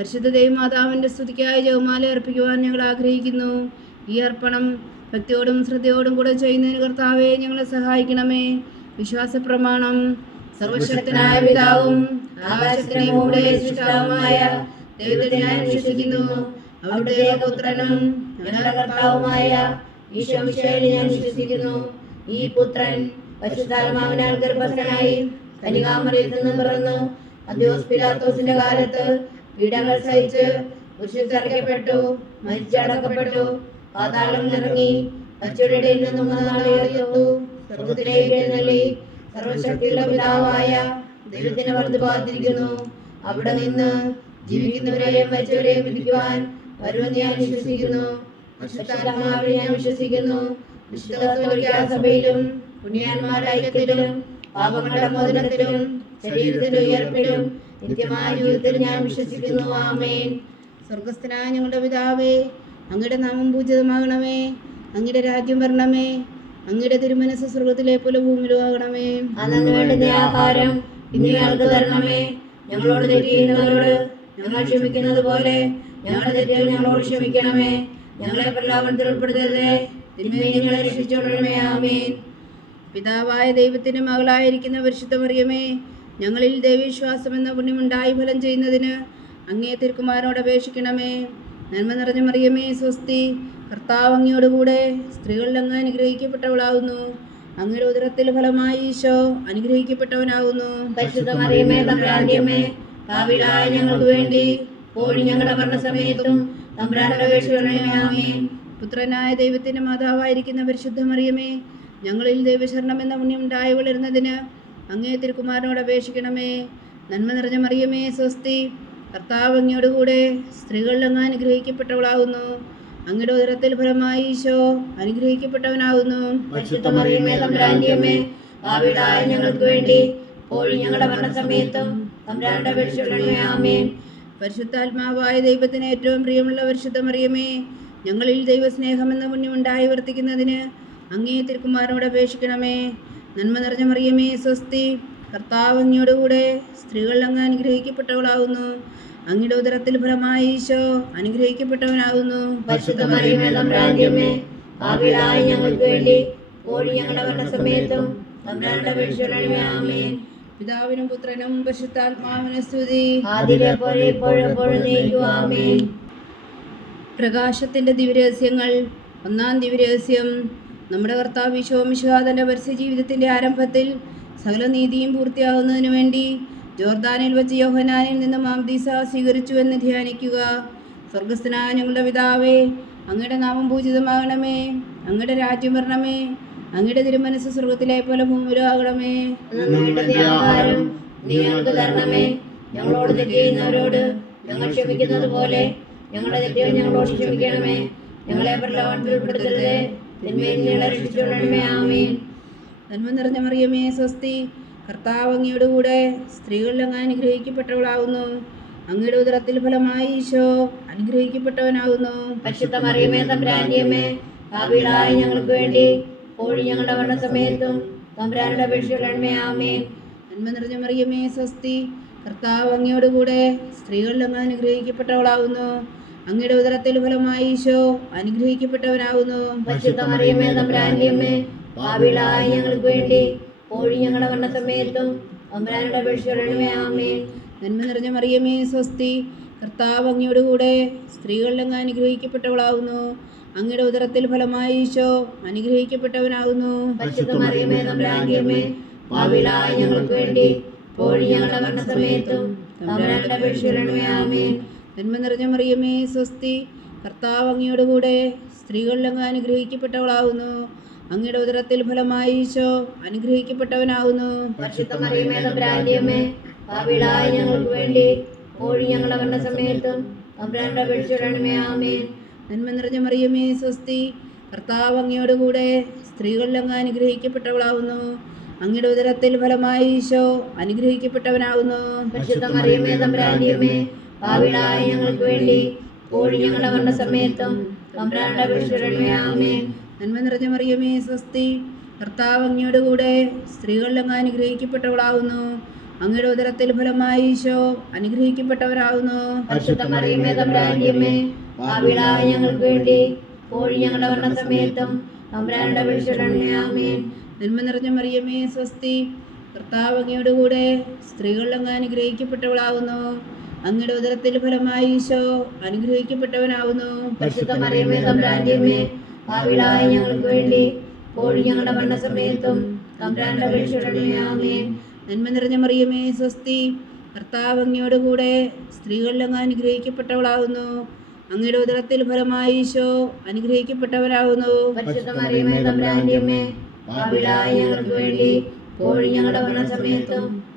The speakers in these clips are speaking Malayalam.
പരിശുദ്ധ ദൈവമാതാവിന്റെ സ്തുതിക്കായി ജവമാല അർപ്പിക്കുവാൻ ഞങ്ങൾ ആഗ്രഹിക്കുന്നു. ഈ അർപ്പണം ഭക്തിയോടും ശ്രദ്ധയോടും കൂടെ ചെയ്യുന്നതിന് കർത്താവെ ഞങ്ങളെ സഹായിക്കണമേ. വിശ്വാസ പ്രമാണം സർവശക്തനായ പിതാവും ആകാശത്തിനെയും ഭൂമിയുടെ സൃഷ്ടാവുമായ ദൈവത്തെ ഞാൻ വിശ്വസിക്കുന്നു അവിടുത്തെ പുത്രനും ഞങ്ങളുടെ കർത്താവുമായ ഈശോമിശേനെ ഞാൻ വിശ്വസിക്കുന്നു. ഈ പുത്രൻ പരിശുദ്ധാത്മാവിനാൽ ഗർഭസ്ഥനായി കനികാമറിയത്തിൽ നിന്ന് പിറന്നു അദ്യോസ് പിലാത്തോസിന്റെ കാലത്ത് പീഡകൾ സഹിച്ച് കുരിശിത്തറയ്ക്കപ്പെട്ടു മരിച്ചടക്കപ്പെട്ടു പാതാളം നിറങ്ങി പച്ചയുടെ നിന്ന് നാളെയുള്ളൂ സ്വർഗത്തിലേക്ക് സർവശക്തിയുള്ള പിതാവായ ദൈവത്തിന് വറുത് പാർത്തിരിക്കുന്നു അവിടെ നിന്ന് ജീവിക്കുന്നവരെയും മരിച്ചവരെയും വിധിക്കുവാൻ വരുമെന്ന് ഞാൻ വിശ്വസിക്കുന്നു. പരിശുദ്ധാത്മാവിനെ ഞാൻ വിശ്വസിക്കുന്നു. സഭയിലും പുണ്യാന്മാരുടെ പാപങ്ങളുടെ മോചനത്തിലും ശരീരത്തിന്റെ ഉയർപ്പിലും നിത്യമായ ജീവിതത്തിൽ ഞാൻ വിശ്വസിക്കുന്നു. ആമേൻ. സ്വർഗസ്ഥനായ ഞങ്ങളുടെ പിതാവേ അങ്ങയുടെ നാമം പൂജിതമാകണമേ. അങ്ങയുടെ രാജ്യം വരണമേ. അങ്ങയുടെ തിരുമനസ് സ്വർഗത്തിലെ പോലെ ഭൂമിയിലും ആകണമേ അന്നു വേണ്ടുന്ന ആഹാരം ഇനി ഞങ്ങൾക്ക് തരണമേ. ഞങ്ങളോട് ഞങ്ങൾ ക്ഷമിക്കുന്നത് പോലെ ഞങ്ങളുടെ തെറ്റുകൾ ഞങ്ങളോട് ക്ഷമിക്കണമേ. ഞങ്ങളെ പ്രലാപനത്തിൽ ഉൾപ്പെടുത്തരുതേ. തിന്മയെ ഞങ്ങളെ രക്ഷിച്ചോളണമേ. ആമേൻ. പിതാവായ ദൈവത്തിന്റെ മകളായിരിക്കുന്ന പരിശുദ്ധ മറിയമേ ഞങ്ങളിൽ ദൈവവിശ്വാസം എന്ന പുണ്യമുണ്ടായി ഫലം ചെയ്യുന്നതിന് അങ്ങേ തിരുക്കുമാരനോട് അപേക്ഷിക്കണമേ. നന്മ നിറഞ്ഞ മറിയമേ സ്വസ്തി. കർത്താവ് അങ്ങയോടുകൂടെ സ്ത്രീകളിൽ അങ്ങ് അനുഗ്രഹിക്കപ്പെട്ടവളാകുന്നു അങ്ങയുടെ ഉദരത്തിൽ ഫലമായി ഈശോ അനുഗ്രഹിക്കപ്പെട്ടവനാകുന്നു ഞങ്ങൾക്ക് വേണ്ടി കോഴി ഞങ്ങളുടെ അപേക്ഷിക്കണമേ പുത്രനായ ദൈവത്തിന്റെ മാതാവായിരിക്കുന്ന പരിശുദ്ധ മറിയമേ ഞങ്ങളിൽ ദൈവശരണം എന്ന പുണ്യം ഉണ്ടായി വളരുന്നതിന് അങ്ങേ തിരുക്കുമാരനോട് അപേക്ഷിക്കണമേ. നന്മ നിറഞ്ഞ മറിയമേ സ്വസ്തി. കർത്താവ് അങ്ങയോടുകൂടെ സ്ത്രീകളിൽ അങ്ങ് അനുഗ്രഹിക്കപ്പെട്ടവളാകുന്നു അങ്ങയുടെ ഉദരത്തിൽ ഫലമായി ഈശോ അനുഗ്രഹിക്കപ്പെട്ടവനാകുന്നു ഞങ്ങൾക്ക് വേണ്ടി ഞങ്ങളുടെ മരണസമയത്തും പരിശുദ്ധാത്മാവായ ദൈവത്തിന് ഏറ്റവും പ്രിയമുള്ള പരിശുദ്ധ മറിയമേ ഞങ്ങളിൽ ദൈവസ്നേഹം എന്ന പുണ്യം ഉണ്ടായി വർത്തിക്കുന്നതിന് അങ്ങേ തിരുക്കുമാരനോട് അപേക്ഷിക്കണമേ. നന്മ നിറഞ്ഞ മറിയമേ സ്വസ്തി. കർത്താവ് അങ്ങയോടുകൂടെ സ്ത്രീകൾ അങ്ങ് അനുഗ്രഹിക്കപ്പെട്ടവളാകുന്നു അങ്ങയുടെ ഉദരത്തിൽ ഫലമായി ഈശോ അനുഗ്രഹിക്കപ്പെട്ടവനാകുന്നു ഞങ്ങൾക്ക് വേണ്ടി ഞങ്ങളുടെ പിതാവിനും പുത്രനും പരിശുദ്ധാത്മാവിനും സ്തുതി. ആമേൻ. ദിവ്യരഹസ്യങ്ങൾ ഒന്നാം ദിവ്യരഹസ്യം നമ്മുടെ കർത്താവ് വിശ്വമിശുഹാദന്റെ പരസ്യ ജീവിതത്തിന്റെ ആരംഭത്തിൽ സകല നീതിയും പൂർത്തിയാകുന്നതിന് വേണ്ടി ജോർദാനിൽ വെച്ച് യോഹനാനിൽ നിന്ന് മാംദീസ സ്വീകരിച്ചുവെന്ന് ധ്യാനിക്കുക. സ്വർഗസ്ഥനായ ഞങ്ങളുടെ പിതാവേ അങ്ങയുടെ നാമം പൂജിതമാകണമേ അങ്ങയുടെ രാജ്യം വരണമേ അങ്ങയുടെ തിരുമനസ് സ്വർഗത്തിലെ പോലെ ഭൂമിയിലാകണമേ. ഞങ്ങൾക്ക് തരണമേ. ഞങ്ങളോട് ഞങ്ങൾ ക്ഷമിക്കുന്നത് പോലെ ഞങ്ങളുടെ തെറ്റുകൾ ഞങ്ങളോട് ക്ഷമിക്കണമേ. ഞങ്ങളെ പ്രലോഭനത്തിൽ ഉൾപ്പെടുത്തരുതേ. നന്മ നിറഞ്ഞ മറിയമേ സ്വസ്തി. കർത്താവ് അങ്ങയുടെ കൂടെ സ്ത്രീകളിൽ അങ്ങ് അനുഗ്രഹിക്കപ്പെട്ടവളാകുന്നു അങ്ങയുടെ ഉദരത്തിൽ ഫലമായി ഈശോ അനുഗ്രഹിക്കപ്പെട്ടവനാകുന്നു പരിശുദ്ധ മറിയമേ തമ്പ്രാന്റിയമ്മേ ഭാവിയിലായ ഞങ്ങൾക്ക് വേണ്ടി പോഴി ഞങ്ങളുടെ മരണസമയത്തും തമ്പ്രാനുടെ അപേക്ഷിക്കണമേ ആമേൻ. നന്മ നിറഞ്ഞ മറിയമേ സ്വസ്തി. കർത്താവ് അങ്ങയുടെ കൂടെ സ്ത്രീകളിൽ അങ്ങ് അനുഗ്രഹിക്കപ്പെട്ടവളാകുന്നു അങ്ങയുടെ ഉദരത്തിൽ ഫലമായി ഈശോ അനുഗ്രഹിക്കപ്പെട്ടവനാകുന്നു പരിശുദ്ധ മറിയമേ തമ്പ്രാന്റിയമ്മേ ഭാവിയിലായ ഞങ്ങൾക്ക് വേണ്ടി കോഴി ഞങ്ങളുടെ അപേക്ഷിക്കണമേ ആമേൻ. നന്മ നിറഞ്ഞ മറിയമേ സ്വസ്തി. കർത്താവ് അങ്ങയുടെ കൂടെ സ്ത്രീകളിൽ അങ്ങ് അനുഗ്രഹിക്കപ്പെട്ടവളാകുന്നു അങ്ങയുടെ ഉദരത്തിൽ ഫലമായി ഈശോ അനുഗ്രഹിക്കപ്പെട്ടവനാകുന്നു ഞങ്ങൾക്ക് വേണ്ടി കോഴി ഞങ്ങളുടെ മരണസമയത്തും സമയത്തും ആമേൻ. നന്മ നിറഞ്ഞ മറിയമേ സ്വസ്തി. കർത്താവ് അങ്ങയുടെ കൂടെ സ്ത്രീകളിൽ അങ്ങ് അനുഗ്രഹിക്കപ്പെട്ടവളാകുന്നു അങ്ങയുടെ ഉദരത്തിൽ ഫലമായി ഈശോ ഞങ്ങൾക്ക് വേണ്ടി സമയത്തും നന്മ നിറഞ്ഞ മറിയമേ സ്വസ്തി. കർത്താവ് അങ്ങയോട് കൂടെ സ്ത്രീകളിൽ അങ്ങ് അനുഗ്രഹിക്കപ്പെട്ടവളാവുന്നു. അങ്ങയുടെ ഉദരത്തിൽ ഫലമായി ഈശോ അനുഗ്രഹിക്കപ്പെട്ടവനാവുന്നു. പാവിളായ ഞങ്ങൾക്ക് വേണ്ടി കോഴി ഞങ്ങളുടെ മരണസമയത്തും സമയത്തും അപേക്ഷയുടെ ആമേൻ. നന്മ നിറഞ്ഞ മറിയമേ സ്വസ്തി. കർത്താവ് അങ്ങയുടെ കൂടെ സ്ത്രീകളിലങ്ങ് അനുഗ്രഹിക്കപ്പെട്ടവളാവുന്നു. അങ്ങയുടെ ഉദരത്തിൽ ഫലമായി ഈശോ അനുഗ്രഹിക്കപ്പെട്ടവരാവുന്നു. ഞങ്ങൾക്ക് വേണ്ടി കോഴി ഞങ്ങളുടെ വരണ സമയത്തും അപേക്ഷയുടെ ആമേൻ. നന്മ നിറഞ്ഞ മറിയമേ സ്വസ്തി. കർത്താവ് അങ്ങയുടെ കൂടെ സ്ത്രീകളിലങ്ങ് അനുഗ്രഹിക്കപ്പെട്ടവളാവുന്നു. അങ്ങയുടെ ഉദരത്തിൽ ഫലമായി ഈശോ അനുഗ്രഹിക്കപ്പെട്ടവനാവുന്നു. ഞങ്ങൾക്ക് വേണ്ടി ഞങ്ങളുടെ മരണസമയത്തും തമ്പുരാന്റെ അപേക്ഷയുടെ നന്മ നിറഞ്ഞ മറിയമേ സ്വസ്തി. കർത്താവ് അങ്ങയോട് കൂടെ സ്ത്രീകളിൽ അങ്ങ് അനുഗ്രഹിക്കപ്പെട്ടവളാവുന്നു. അങ്ങയുടെ ഉദരത്തിൽ ഫലമായി ഈശോ അനുഗ്രഹിക്കപ്പെട്ടവരാകുന്നു ഞങ്ങൾക്ക് വേണ്ടി ഞങ്ങളുടെ മരണസമയത്തും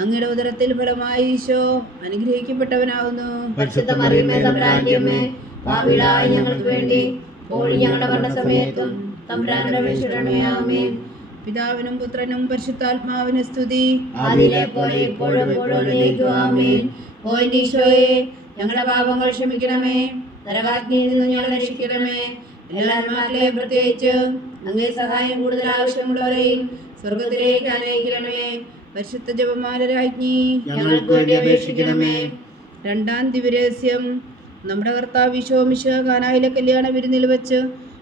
അങ്ങയുടെ ഉദരത്തിൽ ഫലമായി ഈശോ അനുഗ്രഹിക്കപ്പെട്ടവനാവുന്നു. പരിശുദ്ധ മറിയമേ ഞങ്ങൾക്ക് വേണ്ടി പോയി ഞങ്ങളുടെ മരണസമയത്തും തമ്പുരാന്റെ അപേക്ഷയുടെ പിതാവിനും പുത്രനും പരിശുദ്ധാത്മാവിന് സ്തുതി. അതിലെ പോലെ ഇപ്പോഴും ആമേൻ. ഓ ഈശോയെ ഞങ്ങളുടെ പാപങ്ങൾ ക്ഷമിക്കണമേ. നരകാഗ്നിയിൽ നിന്ന് ഞങ്ങളെ രക്ഷിക്കണമേ. എല്ലാ പ്രത്യേകിച്ച് അങ്ങേ സഹായം കൂടുതൽ ആവശ്യമുള്ളവരെയും സ്വർഗത്തിലേക്ക് അനയിക്കണമേ പരിശുദ്ധ ജപമാലരാജ്ഞി ഞങ്ങൾക്ക് വേണ്ടി അപേക്ഷിക്കണമേ. രണ്ടാം ദിവരഹസ്യം നമ്മുടെ കർത്താവ് വിശോമിശ കാനായിലെ കല്യാണ വിരുന്നിൽ വെച്ച്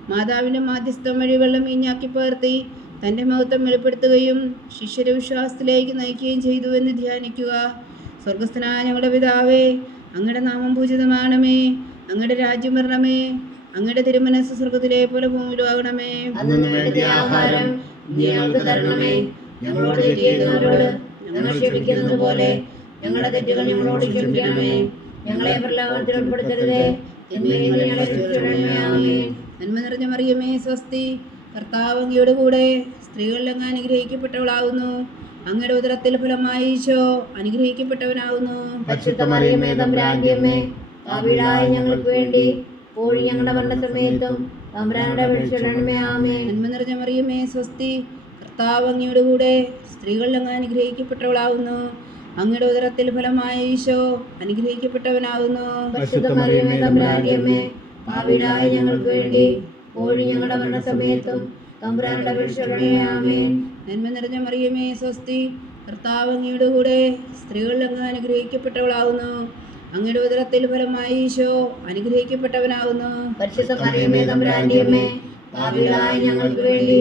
മാതാവിന്റെ മാധ്യസ്ഥം വഴി വെള്ളം ഈഞ്ഞാക്കി പകർത്തി തന്റെ മഹത്വം വെളിപ്പെടുത്തുകയും ശിഷ്യരെ വിശ്വാസത്തിലേക്ക് നയിക്കുകയും ചെയ്തു എന്ന് ധ്യാനിക്കുക. സ്വർഗസ്ഥനായ ഞങ്ങളുടെ പിതാവേ അങ്ങയുടെ നാമം പൂജിതമാണമേ. അങ്ങയുടെ രാജ്യം വരണമേ. അങ്ങയുടെ തിരുമനസ് സ്വർഗത്തിലെ പോലെ ഭൂമിയിലും ആകണമേ അന്നു ആഹാരം ഞങ്ങൾക്ക് തരണമേ. ഞങ്ങളോട് തെറ്റ് ചെയ്യുന്നവരോട് ഞങ്ങൾ ക്ഷമിക്കുന്നത് പോലെ ഞങ്ങളുടെ തെറ്റുകൾ ഞങ്ങളോട് ക്ഷമിക്കണമേ. ഞങ്ങളെ പ്രലോഭനത്തിൽ ഉൾപ്പെടുത്തരുതേ. നന്മ നിറഞ്ഞ മറിയമേ സ്വസ്തി. കർത്താവ് അങ്ങയുടെ കൂടെ സ്ത്രീകളിൽ അങ്ങ് അനുഗ്രഹിക്കപ്പെട്ടവളാകുന്നു അങ്ങയുടെ ഉദരത്തിൽ ഫലമായി ഈശോ അനുഗ്രഹിക്കപ്പെട്ടവനാകുന്നു ഞങ്ങൾക്ക് വേണ്ടി ഞങ്ങളുടെ മരണസമയത്തും നന്മ നിറഞ്ഞ മറിയമേ സ്വസ്തി. കർത്താവ് അങ്ങയുടെ കൂടെ സ്ത്രീകളിൽ അങ്ങ് അനുഗ്രഹിക്കപ്പെട്ടവളാകുന്നു അങ്ങയുടെ ഉദരത്തിൽ ഫലമായ ഈശോ അനുഗ്രഹിക്കപ്പെട്ടവനാകുന്നു അമ്മേ ഞങ്ങൾക്ക് വേണ്ടി ഇപ്പോഴും ഞങ്ങളുടെ മരണസമയത്തും തമ്പുരാന്റെ നന്മ നിറഞ്ഞ മറിയമേ സ്വസ്തി. കർത്താവ് അങ്ങയുടെ കൂടെ സ്ത്രീകളിൽ അങ്ങ് അനുഗ്രഹിക്കപ്പെട്ടവളാകുന്നു അങ്ങയുടെ ഉദരത്തിൽ ഫലമായി ഈശോ അനുഗ്രഹിക്കപ്പെട്ടവനാകുന്നു പരിശുദ്ധ മറിയമേ തമ്പുരാന്റെ പാപികളായ ഞങ്ങൾക്ക് വേണ്ടി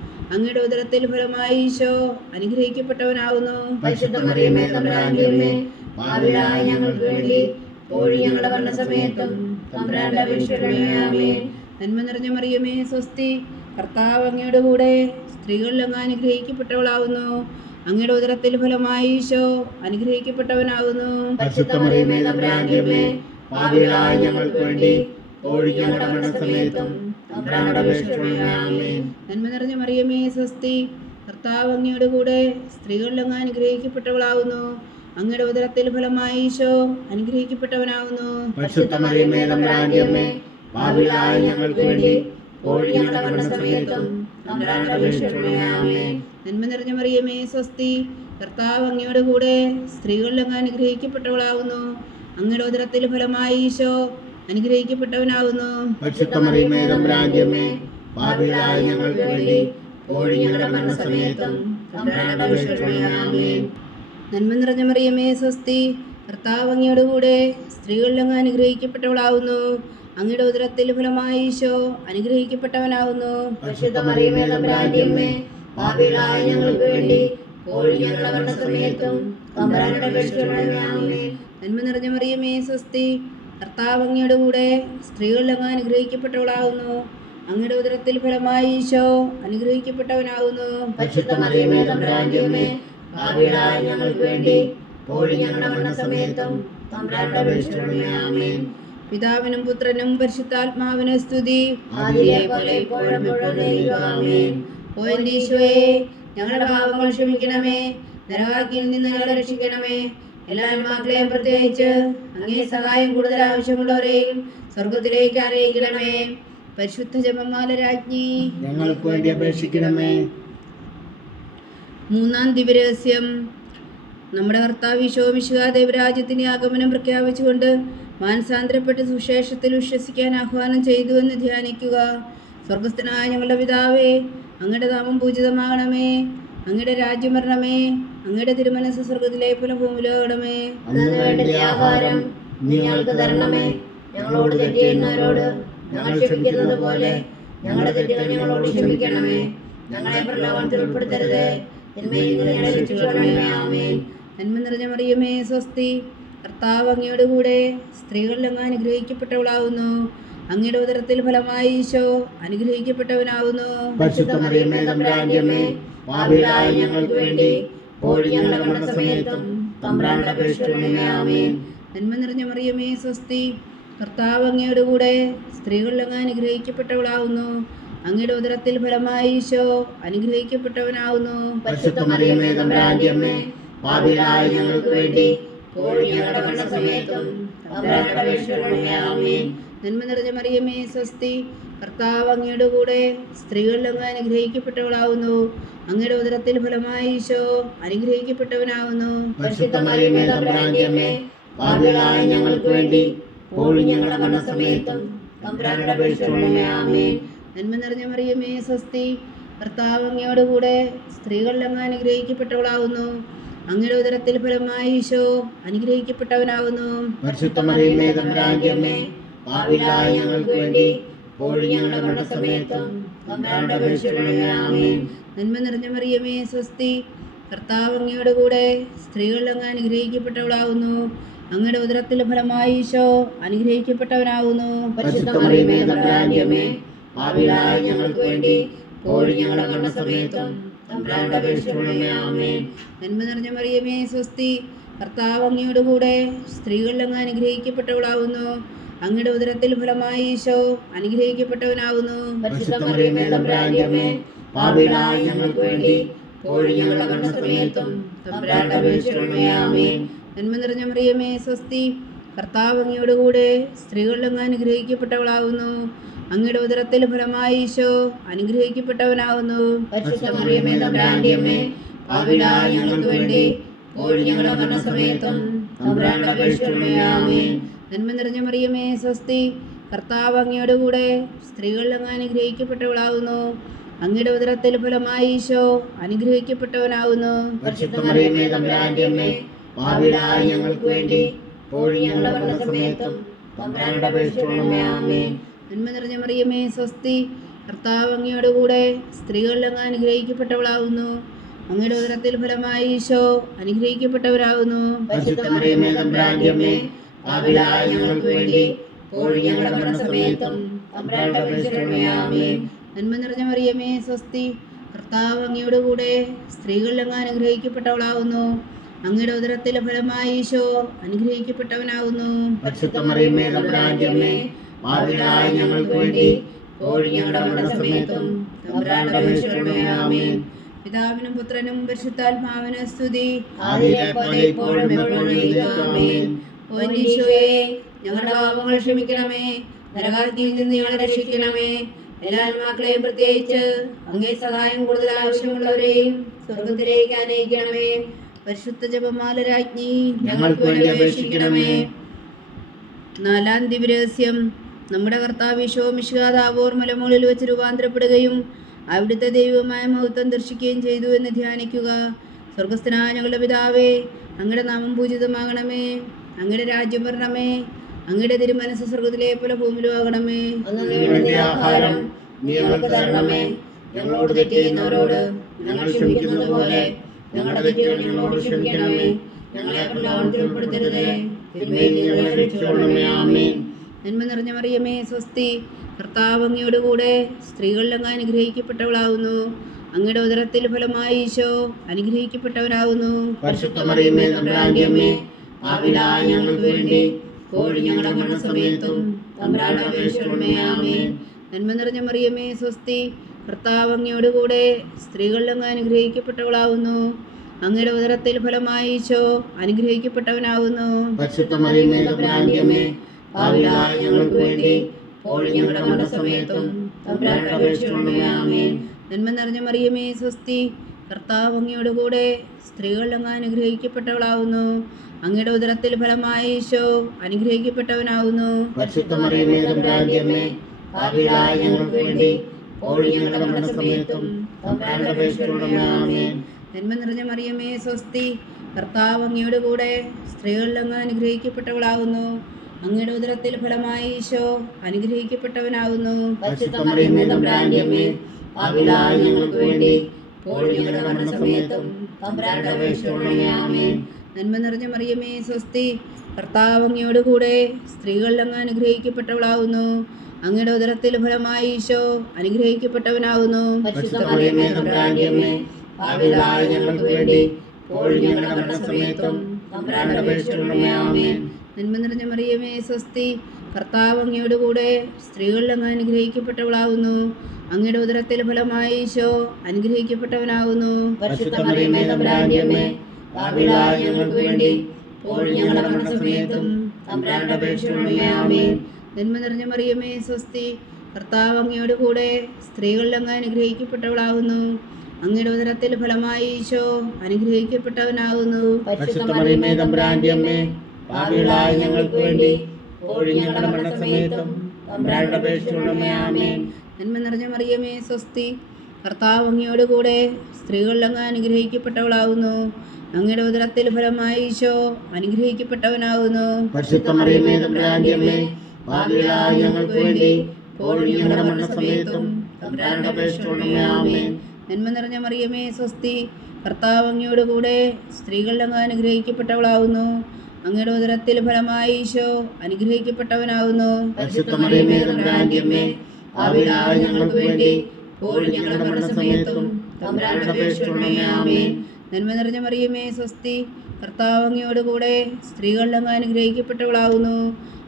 അങ്ങയുടെ ഉദരത്തിൽ ഫലമായി ഈശോ അനുഗ്രഹിക്കപ്പെട്ടവനാകുന്നു. ഞങ്ങൾക്ക് വേണ്ടി ഞങ്ങളുടെ മരണസമയത്തും തമ്പുരാന്റെ നന്മ നിറഞ്ഞ മറിയമേ സ്വസ്തി. കർത്താവ് അങ്ങയുടെ കൂടെ സ്ത്രീകളിൽ അങ്ങ് അനുഗ്രഹിക്കപ്പെട്ടവളാകുന്നു. അങ്ങയുടെ ഉദരത്തിൽ ഫലമായി ഈശോ അനുഗ്രഹിക്കപ്പെട്ടവനാകുന്നു. ഞങ്ങൾക്ക് വേണ്ടി ഞങ്ങളുടെ മരണസമയത്തും നന്മ നിറഞ്ഞ മറിയമേ സ്വസ്തി. കർത്താവ് അങ്ങയുടെ കൂടെ സ്ത്രീകളിൽ അങ്ങ് അനുഗ്രഹിക്കപ്പെട്ടവളാവുന്നു. അങ്ങയുടെ ഉദരത്തിൽ ഫലമായി ഈശോ പാപികളായ ഞങ്ങൾക്ക് വേണ്ടി നന്മ നിറഞ്ഞ മറിയമേ സ്വസ്തി. കർത്താവ് അങ്ങയുടെ കൂടെ സ്ത്രീകളിൽ അങ്ങ് അനുഗ്രഹിക്കപ്പെട്ടവളാവുന്നു. അങ്ങയുടെ ഉദരത്തിൽ ഫലമായി ഈശോ അനുഗ്രഹിക്കപ്പെട്ടവനാകുന്നു. പാപികളായ ഞങ്ങൾക്ക് വേണ്ടി ഞങ്ങളുടെ മരണസമയത്തും നന്മ നിറഞ്ഞ മറിയമേ സ്വസ്തി കർത്താവ് അങ്ങയുടെ കൂടെ സ്ത്രീകളിൽ അങ്ങ് അനുഗ്രഹിക്കപ്പെട്ടവളാവുന്നു അങ്ങയുടെ ഉദരത്തിൽ ഫലമായി ഈശോ അനുഗ്രഹിക്കപ്പെട്ടവനാവുന്നു ഞങ്ങൾക്ക് വേണ്ടി നന്മ നിറഞ്ഞ മറിയമേ സ്വസ്തി കർത്താവ് അങ്ങയുടെ കൂടെ സ്ത്രീകളിലങ്ങ് അനുഗ്രഹിക്കപ്പെട്ടവളാകുന്നു. അങ്ങയുടെ ഉദരത്തിൽ ഫലമായി ഈശോ അനുഗ്രഹിക്കപ്പെട്ടവനാകുന്നു. ഞങ്ങൾക്ക് വേണ്ടി പിതാവിനും പുത്രനും പരിശുദ്ധാത്മാവിന് സ്തുതി. ഓ എന്റെ ഈശോയെ ഞങ്ങളുടെ പാപങ്ങൾ ക്ഷമിക്കണമേ. നരകാക്കിയിൽ നിന്ന് ഞങ്ങളെ രക്ഷിക്കണമേ. എല്ലാ ആത്മാക്കളെയും പ്രത്യേകിച്ച് അങ്ങേ സഹായം കൂടുതൽ ആവശ്യമുള്ളവരെയും സ്വർഗത്തിലേക്ക് അറിയിക്കണമേ. പരിശുദ്ധ ജപമാല രാജ്ഞി. ഞങ്ങൾക്ക് വേണ്ടി അപേക്ഷിക്കണമേ. മൂന്നാം ദിവരഹസ്യം നമ്മുടെ കർത്താവ് ഈശോമിശിക ദൈവരാജ്യത്തിന്റെ ആഗമനം പ്രഖ്യാപിച്ചുകൊണ്ട് മാനസാന്തരപ്പെട്ട് സുശേഷത്തിൽ വിശ്വസിക്കാൻ ആഹ്വാനം ചെയ്തു എന്ന് ധ്യാനിക്കുക. സ്വർഗസ്ഥനായ ഞങ്ങളുടെ പിതാവേ അങ്ങയുടെ നാമം പൂജിതമാകണമേ. അങ്ങയുടെ രാജ്യം വരണമേ. അങ്ങയുടെ തിരുമനസ് സ്വർഗത്തിലെ പോലെ വേണ്ടി ആഹാരം ഞങ്ങൾക്ക് തരണമേ. ഞങ്ങളോട് തെറ്റിയുന്നവരോട് ഞങ്ങൾ ക്ഷമിക്കുന്നത് പോലെ ഞങ്ങളുടെ തെറ്റുകൾ ഞങ്ങളോട് ക്ഷമിക്കണമേ. ഞങ്ങളെ പ്രലോഭനത്തിൽ ഉൾപ്പെടുത്തരുതേ. നന്മ നിറഞ്ഞ മറിയമേ സ്വസ്തി. കർത്താവ് അങ്ങയുടെ കൂടെ സ്ത്രീകളിൽ അങ്ങ് അനുഗ്രഹിക്കപ്പെട്ടവളാവുന്നു. അങ്ങയുടെ ഉദരത്തിൽ ഫലമായി ഈശോ അനുഗ്രഹിക്കപ്പെട്ടവനാവുന്നു. ഞങ്ങൾക്ക് വേണ്ടി നന്മ നിറഞ്ഞ മറിയമേ സ്വസ്തി കർത്താവ് അങ്ങയുടെ കൂടെ സ്ത്രീകളിൽ അങ്ങ് അനുഗ്രഹിക്കപ്പെട്ടവളാവുന്നു. അങ്ങയുടെ ഉദരത്തിൽ ഫലമായി ഈശോ അനുഗ്രഹിക്കപ്പെട്ടവനാവുന്നു. ഞങ്ങൾക്ക് വേണ്ടി ഇപ്പോഴും നന്മ നിറഞ്ഞ മറിയമേ സ്വസ്തി. കർത്താവ് അങ്ങയുടെ കൂടെ സ്ത്രീകളിൽ അങ്ങ് അനുഗ്രഹിക്കപ്പെട്ടവളാവുന്നു. അങ്ങയുടെ ഉദരത്തിൽ ഫലമായി ഈശോ അനുഗ്രഹിക്കപ്പെട്ടവനാവുന്നു. ഞങ്ങൾക്ക് വേണ്ടി ഞങ്ങളുടെ മരണസമയത്തും നന്മ നിറഞ്ഞ മറിയമേ സ്വസ്തി. കർത്താവ് അങ്ങയോട് കൂടെ സ്ത്രീകളിൽ അങ്ങ് അനുഗ്രഹിക്കപ്പെട്ടവളാവുന്നു. അങ്ങയുടെ ഉദരത്തിൽ ഫലമായി ഈശോ അനുഗ്രഹിക്കപ്പെട്ടവനാവുന്നു. ഞങ്ങൾക്ക് വേണ്ടി ഇപ്പോഴും ഞങ്ങളുടെ മരണസമയത്തും തമ്പ്രാന്റെ പരിശുദ്ധമേ നന്മ നിറഞ്ഞ മറിയമേ സ്വസ്തി. കർത്താവ് അങ്ങയുടെ കൂടെ സ്ത്രീകളിൽ അങ്ങ് അനുഗ്രഹിക്കപ്പെട്ടവളാവുന്നു. അങ്ങയുടെ ഉദരത്തിൽ ഫലമായി ഈശോ അനുഗ്രഹിക്കപ്പെട്ടവനാവുന്നു. പരിശുദ്ധ മറിയമേ തമ്പ്രാന്റെ അമ്മേ പാപികളായ ഞങ്ങൾക്ക് വേണ്ടി ഇപ്പോഴും ഞങ്ങളുടെ മരണസമയത്തും തമ്പ്രാന്റെ പരിശുദ്ധമേ നന്മ നിറഞ്ഞ മറിയമേ സ്വസ്തി. കർത്താവ് അങ്ങയുടെ കൂടെ സ്ത്രീകളിൽ അങ്ങ് അനുഗ്രഹിക്കപ്പെട്ടവളാവുന്നു. അങ്ങയുടെ ഉദരത്തിൽ ഫലമായി ഈശോ അനുഗ്രഹിക്കപ്പെട്ടവനാകുന്നു. ഞങ്ങൾക്ക് വേണ്ടി നന്മ നിറഞ്ഞ മറിയമേ സ്വസ്തി കർത്താവ് അങ്ങയോട് കൂടെ സ്ത്രീകളിൽ അങ്ങ് അങ്ങയുടെ ഉദരത്തിൽ ഫലമായി ഈശോ അനുഗ്രഹിക്കപ്പെട്ടവനാകുന്നു. ഞങ്ങൾക്ക് വേണ്ടി ഞങ്ങളുടെ മരണസമയത്തും നന്മ നിറഞ്ഞ മറിയമേ സ്വസ്തി. കർത്താവ് അങ്ങയുടെ കൂടെ സ്ത്രീകളിൽ അങ്ങ് അനുഗ്രഹിക്കപ്പെട്ടവളാവുന്നു. അങ്ങയുടെ ഉദരത്തിൽ ഫലമായി ഈശോ പാപികളായ ഞങ്ങൾക്ക് വേണ്ടി നന്മ നിറഞ്ഞ മറിയമേ സ്വസ്തി. കർത്താവ് അങ്ങയോട് കൂടെ സ്ത്രീകളിൽ അങ്ങ് അനുഗ്രഹിക്കപ്പെട്ടവളാവുന്നു. അങ്ങയുടെ ഉദരത്തിൽ ഫലമായി ഈശോ അനുഗ്രഹിക്കപ്പെട്ടവരാകുന്നു ഞങ്ങൾക്ക് വേണ്ടി ഇപ്പോഴും ഞങ്ങളുടെ മരണസമയത്തും തമ്പ്രാന്റെ പരിശുദ്ധമേ നന്മ നിറഞ്ഞ മറിയമേ സ്വസ്തി. കർത്താവ് അങ്ങയോട് കൂടെ സ്ത്രീകളിൽ അങ്ങ് അനുഗ്രഹിക്കപ്പെട്ടവളാവുന്നു. അങ്ങയുടെ ഉദരത്തിലെ ഫലമായി ഈശോ അനുഗ്രഹിക്കപ്പെട്ടവനാവുന്നു. പാപികളായ ഞങ്ങൾക്ക് വേണ്ടി ഇപ്പോഴും ഞങ്ങളുടെ മരണസമയത്തും തമ്പ്രാന്റെ പരിശുദ്ധമേ പിതാവിനും പുത്രനും പരിശുദ്ധാത്മാവിനും സ്തുതി. ഇപ്പോഴും എപ്പോഴും ഓ ഞങ്ങളുടെ പാപങ്ങൾ ക്ഷമിക്കണമേ. നരകാഗ്നിയിൽ നിന്ന് ഞങ്ങളെ രക്ഷിക്കണമേ. എല്ലാ ആത്മാക്കളെയും പ്രത്യേകിച്ച് അങ്ങേ സഹായം കൂടുതൽ ആവശ്യമുള്ളവരെയും സ്വർഗത്തിലേക്ക് അനയിക്കണമേ പരിശുദ്ധ ജപമാല രാജ്ഞി ഞങ്ങൾക്ക് വേണ്ടി അപേക്ഷിക്കണമേ. നാലാം ദിവരഹസ്യം നമ്മുടെ കർത്താവ് ഈശോ മിശിഹാദാവോർ മലമുകളിൽ വെച്ച് രൂപാന്തരപ്പെടുകയും അവിടുത്തെ ദൈവമായ മഹത്വം ദർശിക്കുകയും ചെയ്തു എന്ന് ധ്യാനിക്കുക. സ്വർഗസ്ഥനായ ഞങ്ങളുടെ പിതാവേ അങ്ങയുടെ നാമം പൂജിതമാകണമേ. അങ്ങയുടെ രാജ്യം വരണമേ. അങ്ങയുടെ തിരുമനസ് സ്വർഗത്തിലെ പോലെ ഭൂമിയിലും ആകണമേ. ആഹാരം നീ ഞങ്ങൾക്ക് തരണമേ. ഞങ്ങളോട് തെറ്റ് ചെയ്യുന്നവരോട് ഞങ്ങൾ ക്ഷമിക്കുന്നത് പോലെ ഞങ്ങളുടെ തെറ്റുകൾ ഞങ്ങളോട് ക്ഷമിക്കണമേ. ഞങ്ങളെ പ്രലോഭനത്തിൽ ഉൾപ്പെടുത്തരുതേ തിന്മയിൽ നിന്ന് ഞങ്ങളെ രക്ഷിച്ചുകൊള്ളണമേ. ആമേൻ. നന്മ നിറഞ്ഞ മറിയമേ സ്വസ്തി. കർത്താവ് അങ്ങയുടെ കൂടെ സ്ത്രീകളിലങ്ങ് അനുഗ്രഹിക്കപ്പെട്ടവളാവുന്നു. അങ്ങയുടെ ഉദരത്തിൽ ഫലമായി ഈശോ അനുഗ്രഹിക്കപ്പെട്ടവരാകുന്നു പരിശുദ്ധ മറിയമേ തമ്പുരാന്റെ പാപികളായ ഞങ്ങൾക്ക് വേണ്ടി. കോഴി ഞങ്ങളുടെ മരണസമയത്തും തമ്പ്രാന്റെ അപേക്ഷിക്കണമേ ആമേൻ നന്മ നിറഞ്ഞ മറിയമേ സ്വസ്തി. കർത്താവ് അങ്ങയുടെ കൂടെ സ്ത്രീകളിൽ അങ്ങ് അനുഗ്രഹിക്കപ്പെട്ടവളാവുന്നു. അങ്ങയുടെ ഉദരത്തിൽ ഫലമായി അനുഗ്രഹിക്കപ്പെട്ടവനാവുന്നു. അമ്മേ പാപികളായ ഞങ്ങൾക്ക് വേണ്ടി. ഞങ്ങളുടെ മരണസമയത്തും തമ്പ്രാന്റെ അപേക്ഷിക്കണമേ ആമേൻ നന്മ നിറഞ്ഞ മറിയമേ സ്വസ്തി. കർത്താവ് അങ്ങയോടുകൂടെ അനുഗ്രഹിക്കപ്പെട്ടവളാവുന്നു. അങ്ങയുടെ ഉദരത്തിൽ ഫലമായി ഈശോ അനുഗ്രഹിക്കപ്പെട്ടവനാകുന്നു നന്മ നിറഞ്ഞ മറിയമേ സ്വസ്തി. കർത്താവ് അങ്ങയുടെ കൂടെ സ്ത്രീകളിൽ അങ്ങ് അനുഗ്രഹിക്കപ്പെട്ടവളാകുന്നു അങ്ങയുടെ ഉദരത്തിൽ ഫലമായി ഈശോ അനുഗ്രഹിക്കപ്പെട്ടവനാകുന്നു ഞങ്ങൾക്ക് വേണ്ടി മരണസമയത്തും തമ്പ്രാന്റെ നന്മ നിറഞ്ഞ മറിയമേ സ്വസ്തി. കർത്താവ് അങ്ങയോട് കൂടെ സ്ത്രീകളിൽ അങ്ങ് അനുഗ്രഹിക്കപ്പെട്ടവളാവുന്നു. അങ്ങയുടെ ഉദരത്തിൽ ഫലമായി ഈശോ അനുഗ്രഹിക്കപ്പെട്ടവനാവുന്നു. ഞങ്ങൾക്ക് വേണ്ടി നന്മ നിറഞ്ഞ മറിയമേ സ്വസ്തി. കർത്താവ് അങ്ങയോട് കൂടെ സ്ത്രീകളിൽ അങ്ങ് അനുഗ്രഹിക്കപ്പെട്ടവളാവുന്നു. അങ്ങയുടെ ഉദരത്തിൽ ഫലമായി ഈശോ അനുഗ്രഹിക്കപ്പെട്ടവനാകുന്നു. ഞങ്ങൾക്ക് വേണ്ടി നന്മ നിറഞ്ഞ മറിയമേ സ്വസ്തി. കർത്താവ് അങ്ങയോട് കൂടെ സ്ത്രീകളിൽ അങ്ങ് അനുഗ്രഹിക്കപ്പെട്ടവളാകുന്നു. അങ്ങയുടെ ഉദരത്തിൽ ഫലമായി ഈശോ അനുഗ്രഹിക്കപ്പെട്ടവനാകുന്നു. ഞങ്ങൾക്ക് വേണ്ടി ഞങ്ങളുടെ മരണസമയത്തും തമ്പ്രാന്റെ അപേക്ഷിക്കണമേ ആമേൻ. നന്മ നിറഞ്ഞ മറിയമേ സ്വസ്തി. കർത്താവ് അങ്ങയോട് കൂടെ സ്ത്രീകളിൽ അങ്ങ് അനുഗ്രഹിക്കപ്പെട്ടവളാവുന്നു. അങ്ങയുടെ ഉദരത്തിൽ ഫലമായി ഈശോ അനുഗ്രഹിക്കപ്പെട്ടവനാകുന്നു ഞങ്ങൾക്ക് വേണ്ടി നന്മ നിറഞ്ഞ മറിയമേ സ്വസ്തി. കർത്താവ് അങ്ങയോട് കൂടെ സ്ത്രീകളിൽ അങ്ങ് അനുഗ്രഹിക്കപ്പെട്ടവളാവുന്നു. അങ്ങയുടെ ഉദരത്തിൽ ഫലമായി ഈശോ അനുഗ്രഹിക്കപ്പെട്ടവനാവുന്നു. പാപികളായ ഞങ്ങൾക്ക് വേണ്ടി കോഴി ഞങ്ങളുടെ മരണസമയത്തും ആമേൻ. നന്മ നിറഞ്ഞ മറിയമേ സ്വസ്തി. കർത്താവ് അങ്ങയോട് കൂടെ സ്ത്രീകളിൽ അങ്ങ് അനുഗ്രഹിക്കപ്പെട്ടവളാവുന്നു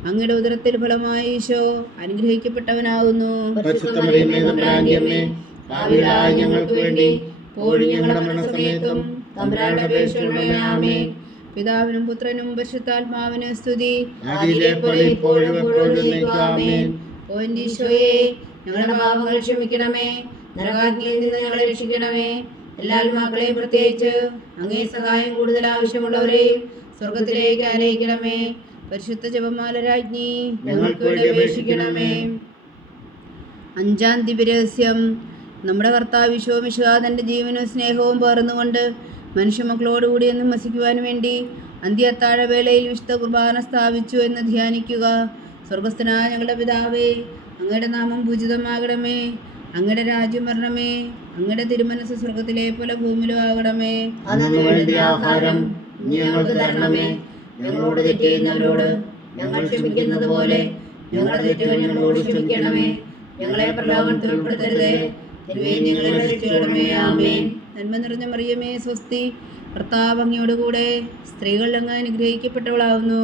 അങ്ങയുടെ ഉദരത്തിൽ ഫലമായി ഈശോ അനുഗ്രഹിക്കപ്പെട്ടവനാകുന്നു. പാപികളായ ഞങ്ങൾക്ക് വേണ്ടി ഞങ്ങളുടെ മരണസമയത്തും ആമേൻ. പിതാവിനും പുത്രനും പരിശുദ്ധാത്മാവിനും സ്തുതി. ഇപ്പോഴും ഓ ഈശോയെ ഞങ്ങളുടെ പാപങ്ങൾ ക്ഷമിക്കണമേ. നരകാജ്ഞയിൽ നിന്ന് ഞങ്ങളെ രക്ഷിക്കണമേ. എല്ലാ ആത്മാക്കളെയും പ്രത്യേകിച്ച് അങ്ങേ സഹായം കൂടുതൽ ആവശ്യമുള്ളവരെയും സ്വർഗത്തിലേക്ക് ആനയിക്കണമേ. പരിശുദ്ധ ജപമാല രാജ്ഞി ഞങ്ങൾക്ക് വേണ്ടി അപേക്ഷിക്കണമേ. അഞ്ചാം ദിവ്യരഹസ്യം നമ്മുടെ കർത്താവ് വിശ്വമിശുക തന്റെ ജീവനും സ്നേഹവും പകർന്നുകൊണ്ട് മനുഷ്യമക്കളോടുകൂടി എന്ന് വസിക്കുവാൻ വേണ്ടി അന്ത്യത്താഴവേളയിൽ വിശുദ്ധ കുർബാന സ്ഥാപിച്ചു എന്ന് ധ്യാനിക്കുക. സ്വർഗസ്ഥനായ ഞങ്ങളുടെ പിതാവേ അങ്ങയുടെ നാമം പൂജിതമാകണമേ അങ്ങയുടെ രാജ്യം വരണമേ അങ്ങയുടെ തിരുമനസ് സ്വർഗത്തിലെ പോലെ ഭൂമിയിലും ആകണമേ. ആഹാരം നീ ഞങ്ങൾക്ക് തരണമേ. ഞങ്ങളോട് തെറ്റ് ചെയ്യുന്നവരോട് ഞങ്ങൾ ക്ഷമിക്കുന്നത് പോലെ ഞങ്ങളുടെ തെറ്റുകൾ ഞങ്ങളോട് ക്ഷമിക്കണമേ. ഞങ്ങളെ പ്രലോഭനത്തിൽ ഉൾപ്പെടുത്തരുതേ. തിരുവേ ഞങ്ങളെ രക്ഷിക്കണമേ. ആമേൻ. നന്മ നിറഞ്ഞ മറിയമേ സ്വസ്തി. ഭർത്താവ് അങ്ങയോടുകൂടെ സ്ത്രീകളിൽ അങ്ങ് അനുഗ്രഹിക്കപ്പെട്ടവളാവുന്നു.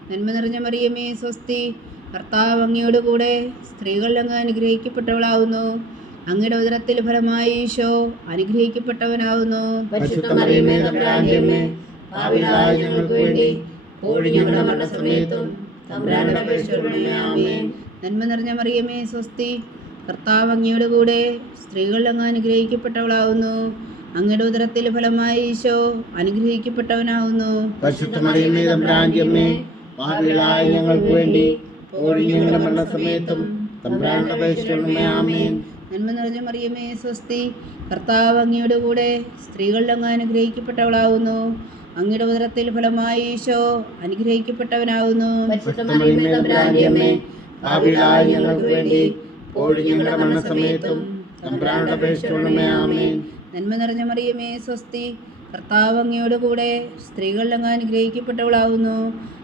നന്മ നിറഞ്ഞ മറിയമേ സ്വസ്തി. കർത്താവ് അങ്ങയോട് കൂടെ സ്ത്രീകളിൽ അങ്ങ് അനുഗ്രഹിക്കപ്പെട്ടവളാവുന്നു. അങ്ങയുടെ ഉദരത്തിൽ ഫലമായി ഈശോ അനുഗ്രഹിക്കപ്പെട്ടവനാവുന്നു. നന്മ നിറഞ്ഞ മറിയമേ സ്വസ്തി. കർത്താവ് അങ്ങയോട് കൂടെ സ്ത്രീകൾ അങ്ങ് അനുഗ്രഹിക്കപ്പെട്ടവളാവുന്നു. അങ്ങയുടെ ഉദരത്തിൽ ഫലമായി ഈശോ അനുഗ്രഹിക്കപ്പെട്ടവനാവുന്നു. പാപികളായ ഞങ്ങൾക്ക് വേണ്ടി ഞങ്ങളുടെ മരണസമയത്തും തമ്പുരാന്റെ ആമേൻ. നന്മ നിറഞ്ഞ മറിയമേ സ്വസ്തി. കർത്താവ് അങ്ങയുടെ കൂടെ സ്ത്രീകളുടെ അങ്ങ് അനുഗ്രഹിക്കപ്പെട്ടവളാവുന്നു. അങ്ങയുടെ ഉദരത്തിൽ ഫലമായി ഈശോ അനുഗ്രഹിക്കപ്പെട്ടവനാവുന്നു. പാപികളായ ഞങ്ങൾക്ക് വേണ്ടി ഇപ്പോഴും ഞങ്ങളുടെ മരണസമയത്തും തമ്പുരാന്റെ അപേക്ഷിച്ചുകൊള്ളണമേ ആമേൻ. നന്മ നിറഞ്ഞ മറിയമേ സ്വസ്തി. കർത്താവ് അങ്ങയുടെ കൂടെ സ്ത്രീകളുടെ അങ്ങ് അനുഗ്രഹിക്കപ്പെട്ടവളാവുന്നു.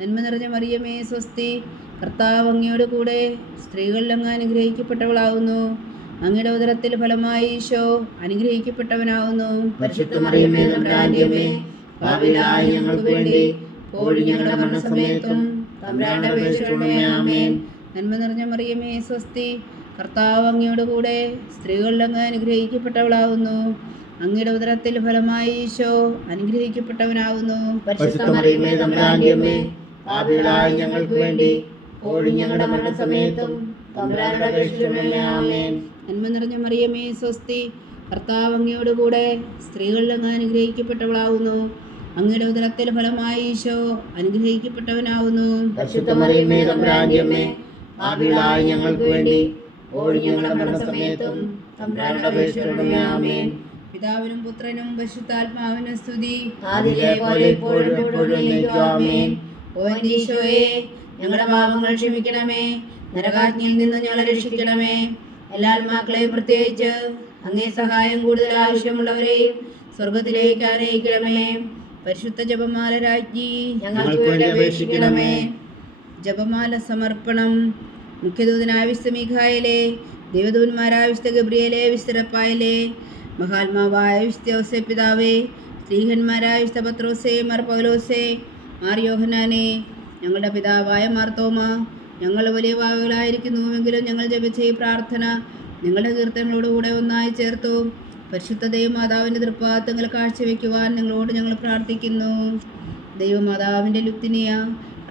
നന്മ നിറഞ്ഞ മറിയമേ സ്വസ്തി. കർത്താവ് കൂടെ സ്ത്രീകളിൽ അങ്ങ് അനുഗ്രഹിക്കപ്പെട്ടവളാവുന്നു. അങ്ങയുടെ ഉദരത്തിൽ ഫലമായി ഈശോ അനുഗ്രഹിക്കപ്പെട്ടവനാവുന്നു. നന്മ നിറഞ്ഞ മറിയമേ സ്വസ്തി. കർത്താവ് കൂടെ സ്ത്രീകളിൽ അങ്ങ് അനുഗ്രഹിക്കപ്പെട്ടവളാവുന്നു. അങ്ങയുടെ ഉദരത്തിൽ ഫലമായി ഈശോ അനുഗ്രഹിക്കപ്പെട്ടവനാവുന്നു. പാപികളായ ഞങ്ങൾക്ക് വേണ്ടി ഞങ്ങളുടെ മരണസമയത്തും അപേക്ഷിച്ചുകൊള്ളണമേ ആമേൻ. നന്മ നിറഞ്ഞ മറിയമേ സ്വസ്തി. കർത്താവ് അങ്ങയോടുകൂടെ സ്ത്രീകൾ അങ്ങ് അനുഗ്രഹിക്കപ്പെട്ടവളാവുന്നു. അങ്ങയുടെ ഉദരത്തിൽ ഫലമായി ഈശോ അനുഗ്രഹിക്കപ്പെട്ടവനാവുന്നു. പാപികളായ ഞങ്ങൾക്ക് വേണ്ടി ഞങ്ങളുടെ മരണസമയത്തും ആമേൻ. പിതാവിനും പുത്രനും പരിശുദ്ധാത്മാവിനും സ്തുതി. പോലെ ഇപ്പോഴും എപ്പോഴും ആമേൻ. ഓ ഈശോയെ ഞങ്ങളുടെ പാപങ്ങൾ ക്ഷമിക്കണമേ. നരകാജ്ഞയിൽ നിന്ന് ഞങ്ങളെ രക്ഷിക്കണമേ. എല്ലാ ആത്മാക്കളെയും പ്രത്യേകിച്ച് അങ്ങേ സഹായം കൂടുതൽ ആവശ്യമുള്ളവരെയും സ്വർഗത്തിലേക്ക് ആനയിക്കണമേ പരിശുദ്ധ ജപമാല രാജ്ഞി ഞങ്ങൾക്ക് വേണ്ടി അപേക്ഷിക്കണമേ. ജപമാല സമർപ്പണം. മുഖ്യദൂതനായ വിശുദ്ധ മീഖായലെ ദേവദൂന്മാരായ വിശുദ്ധ ഗബ്രിയലെ വിസ്തരപ്പായലെ മഹാത്മാവായ വിശുദ്ധ പിതാവേ സ്ത്രീഹന്മാരായ വിശുദ്ധ പത്രോസേ മർ പൗലോസെ മാർ യോഹനാനെ ഞങ്ങളുടെ പിതാവായ മാർത്തോമ ഞങ്ങൾ വലിയ പാവകളായിരിക്കുന്നുവെങ്കിലും ഞങ്ങൾ ജപിച്ച ഈ പ്രാർത്ഥന നിങ്ങളുടെ കീർത്തനങ്ങളോടുകൂടെ ഒന്നായി ചേർത്തു. പരിശുദ്ധ ദൈവമാതാവിന്റെ തൃപ്പാത്തങ്ങൾ കാഴ്ചവെക്കുവാൻ നിങ്ങളോട് ഞങ്ങൾ പ്രാർത്ഥിക്കുന്നു. ദൈവമാതാവിന്റെ ലുത്തിനിയ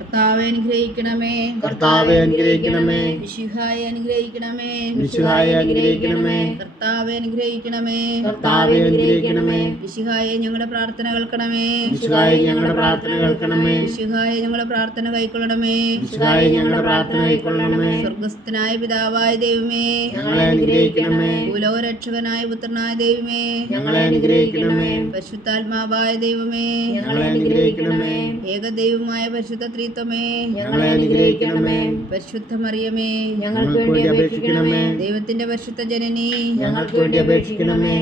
കർത്താവെ അനുഗ്രഹിക്കണമേ. കർത്താവെ അനുഗ്രഹിക്കണമേ. വിശുഹായെ അനുഗ്രഹിക്കണമേ. വിശുഹായെ അനുഗ്രഹിക്കണമേ. കർത്താവെ അനുഗ്രഹിക്കണമേ. കർത്താവെ അനുഗ്രഹിക്കണമേ. വിശുഹായെ ഞങ്ങളുടെ പ്രാർത്ഥന കേൾക്കണമേ. വിശുഹായെ ഞങ്ങളുടെ പ്രാർത്ഥന കേൾക്കണമേ. വിശുഹായെ ഞങ്ങളുടെ പ്രാർത്ഥന കൈക്കൊള്ളണമേ. വിശുഹായെ ഞങ്ങളുടെ പ്രാർത്ഥന കൈക്കൊള്ളണമേ. സ്വർഗസ്ഥനായ പിതാവായ ദൈവമേ. ഞങ്ങളെ അനുഗ്രഹിക്കണമേ. ഭൂലോകരക്ഷകനായ പുത്രനായ ദൈവമേ. ഞങ്ങളെ അനുഗ്രഹിക്കണമേ. പരിശുദ്ധാത്മാവായ ദൈവമേ. ഞങ്ങളെ അനുഗ്രഹിക്കണമേ. ഏകദൈവമായ പരിശുദ്ധ ത്രിത്വമേ ഞങ്ങളെ അനുഗ്രഹിക്കണമേ. പരിശുദ്ധ മറിയമേ ഞങ്ങൾക്ക് വേണ്ടി അപേക്ഷിക്കണമേ. ദൈവത്തിന്റെ പരിശുദ്ധ ജനനി. ഞങ്ങൾക്ക് വേണ്ടി അപേക്ഷിക്കണമേ.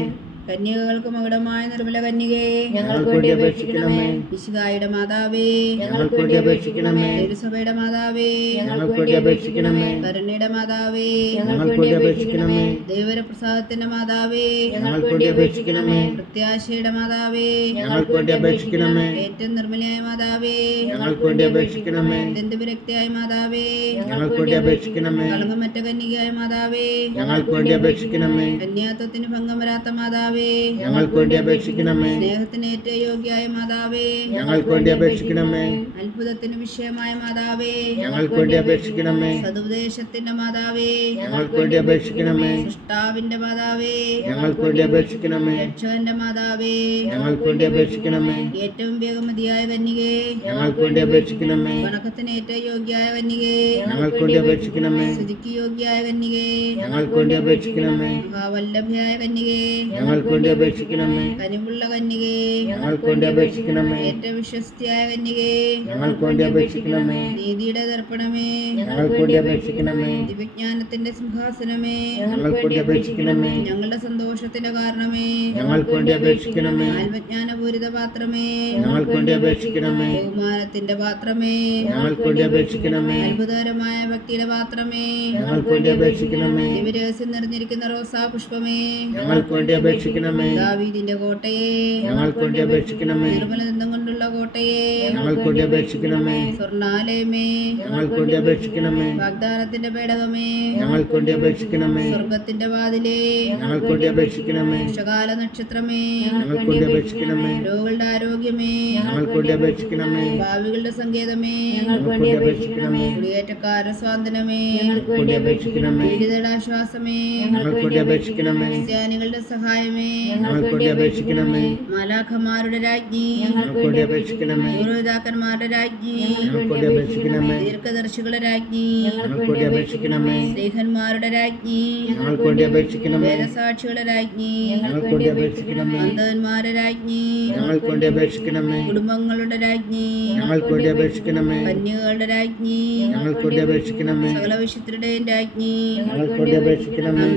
കന്യകൾക്ക് മകുടമായ നിർമ്മല കന്യകയെ ഞങ്ങൾക്ക് വേണ്ടി അപേക്ഷിക്കണമേ വിശുദ്ധായുടെ മാതാവേ ഞങ്ങൾക്ക് വേണ്ടി അപേക്ഷിക്കണമേ തിരുസഭയുടെ മാതാവേ ഞങ്ങൾക്ക് വേണ്ടി അപേക്ഷിക്കണമേ കരുണയുടെ മാതാവേ ഞങ്ങൾക്ക് വേണ്ടി അപേക്ഷിക്കണമേ ദൈവരപ്രസാദത്തിന്റെ മാതാവേ ഞങ്ങൾക്ക് വേണ്ടി അപേക്ഷിക്കണമേ പ്രത്യാശയുടെ മാതാവേ ഞങ്ങൾക്ക് വേണ്ടി അപേക്ഷിക്കണമേ ഏറ്റവും നിർമ്മലയായ മാതാവേ ഞങ്ങൾക്ക് വേണ്ടി അപേക്ഷിക്കണമേ അത്യന്ത വിരക്തിയായ മാതാവേ ഞങ്ങൾക്ക് വേണ്ടി അപേക്ഷിക്കണമേ കളങ്കമറ്റ കന്യകയായ മാതാവേ ഞങ്ങൾക്ക് വേണ്ടി അപേക്ഷിക്കണമേ കന്യാത്വത്തിന് ഭംഗം വരാത്ത മാതാവേ ഞങ്ങൾക്ക് വേണ്ടി അപേക്ഷിക്കണമേ. സ്നേഹത്തിന് ഏറ്റവും യോഗ്യായ മാതാവേ ഞങ്ങൾക്ക് വേണ്ടി അപേക്ഷിക്കണമേ. അത്ഭുതത്തിന് വിഷയമായ മാതാവേ ഞങ്ങൾക്ക് വേണ്ടി അപേക്ഷിക്കണമേ. സതുപദേശത്തിന്റെ മാതാവേ ഞങ്ങൾക്ക് വേണ്ടി അപേക്ഷിക്കണമേ. സൃഷ്ടാവിന്റെ മാതാവേ ഞങ്ങൾക്ക് വേണ്ടി അപേക്ഷിക്കണമേ. രക്ഷകന്റെ മാതാവേ ഞങ്ങൾക്ക് വേണ്ടി അപേക്ഷിക്കണമേ. ഏറ്റവും വേഗമതിയായ കന്യകേ ഞങ്ങൾക്ക് വേണ്ടി അപേക്ഷിക്കണമേ. വണക്കത്തിന് ഏറ്റവും യോഗ്യായ കന്യകേ ഞങ്ങൾക്ക് വേണ്ടി അപേക്ഷിക്കണമേ. സ്ഥിതിക്ക് യോഗ്യായ കന്യകേ ഞങ്ങൾക്ക് വേണ്ടി അപേക്ഷിക്കണമേ. വല്ലഭയായ കന്യകേ ഞങ്ങൾക്ക് ഞങ്ങൾക്ക് വേണ്ടി അപേക്ഷിക്കണമേ കനിവുള്ള കന്യകേ ഞങ്ങൾക്ക് വേണ്ടി അപേക്ഷിക്കണമേ ഏറ്റവും വിശ്വസ്തിയായ കന്യകേ ഞങ്ങൾക്ക് വേണ്ടി അപേക്ഷിക്കണമേ നീതിയുടെ ദർപ്പണമേ ഞങ്ങൾക്ക് വേണ്ടി അപേക്ഷിക്കണമേ ദിവ്യജ്ഞാനത്തിന്റെ സിംഹാസനമേ ഞങ്ങൾക്ക് വേണ്ടി അപേക്ഷിക്കണമേ ഞങ്ങളുടെ സന്തോഷത്തിന്റെ കാരണമേ ഞങ്ങൾക്ക് വേണ്ടി അപേക്ഷിക്കണമേ ആത്മജ്ഞാനപൂരിത പാത്രമേ ഞങ്ങൾക്ക് വേണ്ടി അപേക്ഷിക്കണമേ ബഹുമാനത്തിന്റെ പാത്രമേ ഞങ്ങൾക്ക് വേണ്ടി അപേക്ഷിക്കണമേ അത്ഭുതകരമായ ഭക്തിയുടെ പാത്രമേ ഞങ്ങൾക്ക് വേണ്ടി അപേക്ഷിക്കണമേ ദിവരഹസ്യം നിറഞ്ഞിരിക്കുന്ന റോസാ പുഷ്പമേ ഞങ്ങൾക്ക് വേണ്ടി അപേക്ഷിക്കണമേ ദാവീദിന്റെ കോട്ടയെ ഞങ്ങൾക്ക് വേണ്ടി അപേക്ഷിക്കണമേ നിർമ്മല ദന്തം കൊണ്ടുള്ള കോട്ടയെ ഞങ്ങൾക്ക് വേണ്ടി അപേക്ഷിക്കണമേ സ്വർണാലയമേ ഞങ്ങൾക്ക് വേണ്ടി അപേക്ഷിക്കണമേ വാഗ്ദാനത്തിന്റെ പേടകമേ ഞങ്ങൾക്ക് വേണ്ടി അപേക്ഷിക്കണമേ സ്വർഗത്തിന്റെ വാതിലേ ഞങ്ങൾക്ക് വേണ്ടി അപേക്ഷിക്കണമേ ശകാല നക്ഷത്രമേ ഞങ്ങൾക്ക് വേണ്ടി അപേക്ഷിക്കണമേ രോഗികളുടെ ആരോഗ്യമേ ഞങ്ങൾക്ക് വേണ്ടി അപേക്ഷിക്കണമേ ഭാവികളുടെ സങ്കേതമേ ഞങ്ങൾക്ക് വേണ്ടി അപേക്ഷിക്കണമേ കുടിയേറ്റക്കാര സ്വാതന്ത്ര്യമേ ഞങ്ങൾക്ക് വേണ്ടി അപേക്ഷിക്കണമേ പീഡിതയുടെ ആശ്വാസമേ ഞങ്ങൾക്ക് വേണ്ടി അപേക്ഷിക്കണമേ ക്രിസ്ത്യാനികളുടെ സഹായമേ ഞങ്ങൾക്ക് വേണ്ടി അപേക്ഷിക്കണമേ മാലാഖമാരുടെ രാജ്ഞി ഞങ്ങൾക്ക് വേണ്ടി അപേക്ഷിക്കണമേ പൂർവപിതാക്കന്മാരുടെ രാജ്ഞി ഞങ്ങൾക്ക് വേണ്ടി അപേക്ഷിക്കണമേ ദീർഘദർശികളുടെ രാജ്ഞി ഞങ്ങൾക്ക് വേണ്ടി അപേക്ഷിക്കണമേ സ്ത്രീഹന്മാരുടെ രാജ്ഞി ഞങ്ങൾക്ക് വേണ്ടി അപേക്ഷിക്കണമേ വേദസാക്ഷികളുടെ രാജ്ഞി ഞങ്ങൾക്ക് വേണ്ടി അപേക്ഷിക്കണമേ അന്ധന്മാരുടെ രാജ്ഞി ഞങ്ങൾക്ക് വേണ്ടി അപേക്ഷിക്കണമേ കുടുംബങ്ങളുടെ രാജ്ഞി ഞങ്ങൾക്ക് വേണ്ടി അപേക്ഷിക്കണമേ കന്യകളുടെ രാജ്ഞി ഞങ്ങൾക്ക് വേണ്ടി അപേക്ഷിക്കണമേ സകല വിശുദ്ധരുടെയും രാജ്ഞി ഞങ്ങൾക്ക് വേണ്ടി അപേക്ഷിക്കണമേ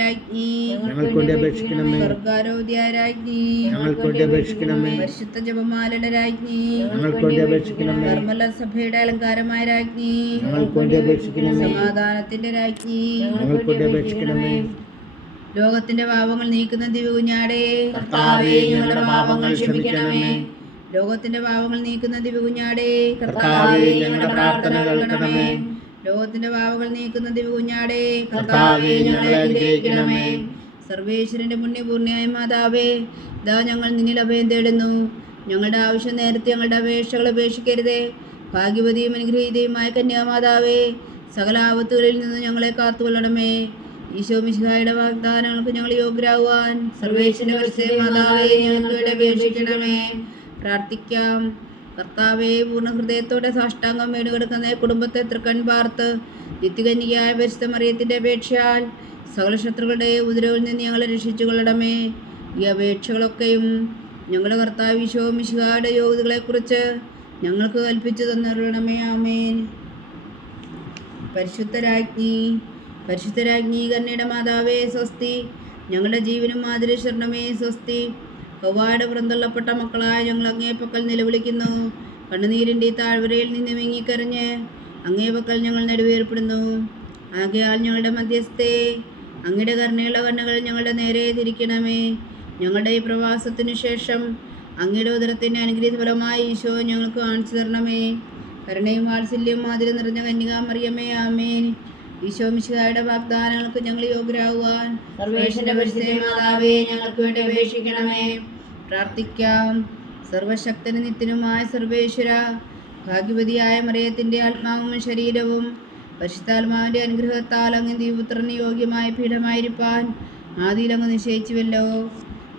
രാജ്ഞി ഞങ്ങൾക്ക് വേണ്ടി അപേക്ഷിക്കണമേ സ്വർഗാരോധ്യ രാജ്ഞി ഞങ്ങൾക്ക് വേണ്ടി അപേക്ഷിക്കണമേ. പരിശുദ്ധ ജപമാലയുടെ രാജ്ഞി ഞങ്ങൾക്ക് വേണ്ടി അപേക്ഷിക്കണമേ. നിർമ്മല സഭയുടെ അലങ്കാരമായ രാജ്ഞി ഞങ്ങൾക്ക് വേണ്ടി അപേക്ഷിക്കണമേ. സമാധാനത്തിന്റെ രാജ്ഞി ഞങ്ങൾക്ക് വേണ്ടി അപേക്ഷിക്കണമേ. ലോകത്തിന്റെ പാപങ്ങൾ നീക്കുന്ന ദിവകുഞ്ഞാടേ കർത്താവേ ഞങ്ങളുടെ പാപങ്ങൾ ക്ഷമിക്കണമേ. ലോകത്തിന്റെ പാപങ്ങൾ നീക്കുന്ന ദിവകുഞ്ഞാടേ കർത്താവേ ഞങ്ങളുടെ പ്രാർത്ഥന കേൾക്കണമേ. ലോകത്തിന്റെ പാപങ്ങൾ നീക്കുന്ന ദിവകുഞ്ഞാടേ കർത്താവേ ഞങ്ങളെ അനുഗ്രഹിക്കണമേ. സർവേശ്വരന്റെ പുണ്യപൂർണയായ മാതാവേ ഇതാ ഞങ്ങൾ നിന്നിൽ അഭയം തേടുന്നു. ഞങ്ങളുടെ ആവശ്യം നേരത്തെ ഞങ്ങളുടെ അപേക്ഷകൾ അപേക്ഷിക്കരുതേ. ഭാഗ്യവതിയും അനുഗ്രഹീതയുമായ കന്യാമാതാവേ സകല ആപത്തുകളിൽ നിന്ന് ഞങ്ങളെ കാത്തുകൊള്ളണമേ. ഈശോ മിശിഹായുടെ വാഗ്ദാനങ്ങൾക്ക് ഞങ്ങൾ യോഗ്യരാകുവാൻ സർവേശ്വരന്റെ വത്സേ മാതാവേ വേണ്ടി അപേക്ഷിക്കണമേ. പ്രാർത്ഥിക്കാം. കർത്താവെ പൂർണ ഹൃദയത്തോടെ സാഷ്ടാംഗം വീടുകിടക്കുന്ന കുടുംബത്തെ തൃക്കൺ പാർത്ത് നിത്യകന്യകയായ പരിശുദ്ധമറിയത്തിന്റെ അപേക്ഷയാൽ സകല ശത്രുക്കളുടെ ഉദരവിൽ നിന്ന് ഞങ്ങളെ രക്ഷിച്ചു കൊള്ളണമേ ഈ അപേക്ഷകളൊക്കെയും ഞങ്ങളുടെ കർത്താവ് വിശോ മിശിഹായുടെ യോഗ്യതകളെക്കുറിച്ച് ഞങ്ങൾക്ക് കൽപ്പിച്ചു തന്നറിയണമേ ആമേൻ. പരിശുദ്ധരാജ്ഞി പരിശുദ്ധരാജ്ഞി കന്നയുടെ മാതാവേ സ്വസ്തി. ഞങ്ങളുടെ ജീവനും മാതിരി ശരണമേ സ്വസ്തി. ഹൗവായുടെ പുറന്തള്ളപ്പെട്ട മക്കളായ ഞങ്ങൾ അങ്ങേ പക്കൽ നിലവിളിക്കുന്നു. കണ്ണുനീരിന്റെ താഴ്വരയിൽ നിന്ന് വിങ്ങിക്കരഞ്ഞ് അങ്ങേ പക്കൽ ഞങ്ങൾ നെടുവേർപ്പെടുന്നു. ആകയാൽ ഞങ്ങളുടെ മധ്യസ്ഥേ അങ്ങയുടെ കരുണയുള്ള കണ്ണുകൾ ഞങ്ങളുടെ നേരെ തിരിക്കണമേ. ഞങ്ങളുടെ ഈ പ്രവാസത്തിനു ശേഷം അങ്ങയുടെ ഉദരത്തിന്റെ അനുഗ്രഹീത ഫലമായി ഈശോ ഞങ്ങൾക്ക് കാണിച്ചു തരണമേ. കരുണയും വാത്സല്യം മാതിരി നിറഞ്ഞ കന്യകാമറിയമേ ആമേൻ. ഈശോ മിശിഹായുടെ വാഗ്ദാനങ്ങൾക്ക് ഞങ്ങൾ യോഗ്യരാകുവാൻ മാതാവേ ഞങ്ങൾക്ക് വേണ്ടി അപേക്ഷിക്കണമേ. പ്രാർത്ഥിക്കാം. സർവശക്തനും നിത്യനുമായ സർവേശ്വര ഭാഗ്യവതിയായ മറിയത്തിന്റെ ആത്മാവും ശരീരവും പരിശുദ്ധാത്മാവിന്റെ അനുഗ്രഹത്താൽ അങ്ങ് ദീപുത്രന് യോഗ്യമായ പീഠമായിരിക്കാൻ ആദിയിൽ അങ്ങ് നിശ്ചയിച്ചുവല്ലോ.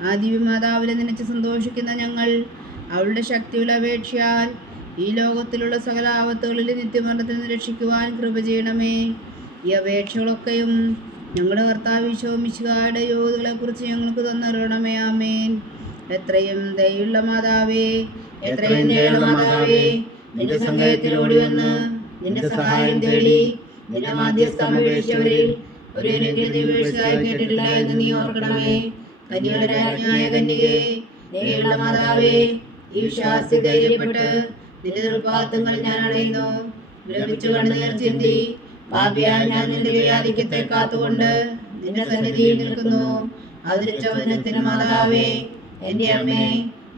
ആ ദിവ്യമാതാവിനെ നനച്ച് സന്തോഷിക്കുന്ന ഞങ്ങൾ അവളുടെ ശക്തിയുടെ അപേക്ഷയാൽ ഈ ലോകത്തിലുള്ള സകല ആപത്തുകളിൽ നിത്യമരണത്തിൽ നിന്ന് രക്ഷിക്കുവാൻ കൃപ ചെയ്യണമേ. ഈ അപേക്ഷകളൊക്കെയും ഞങ്ങളുടെ കർത്താവ് വിശോമിച്ചുകാരുടെ കുറിച്ച് ഞങ്ങൾക്ക് തന്നറിയണമേ. ആമേൻ. എത്രയും ദയുള്ള മാതാവേ എത്രയും ദയുള്ള മാതാവേ നിന്റെ സങ്കേതത്തിലോടി വന്ന് നിന്റെ സഹായം തേടി നിന്റെ മാധ്യസ്ഥം അപേക്ഷിച്ചവരിൽ ഒരു വീഴ്ചയായി കേട്ടിട്ടില്ല എന്ന് നീ ഓർക്കണമേ. കന്യകരാജ്ഞായ കന്യകേ ദയുള്ള മാതാവേ ഈ വിശ്വാസി ധൈര്യപ്പെട്ട് നിന്റെ ദുർഭാഗങ്ങൾ ഞാൻ അടയുന്നു വിലപിച്ചു കണ്ണുനീർ ചിന്തി പാപിയായ ഞാൻ നിന്റെ വ്യാധിക്കത്തെ കാത്തുകൊണ്ട് നിന്റെ സന്നിധിയിൽ നിൽക്കുന്നു. അതിന് ചോദനത്തിന് മാതാവേ എന്റെ അമ്മേ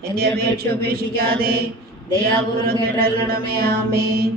എന്റെ അപേക്ഷ ഉപേക്ഷിക്കാതെ ദയാപൂർവം കേട്ടല്ലണമേ ആമേൻ.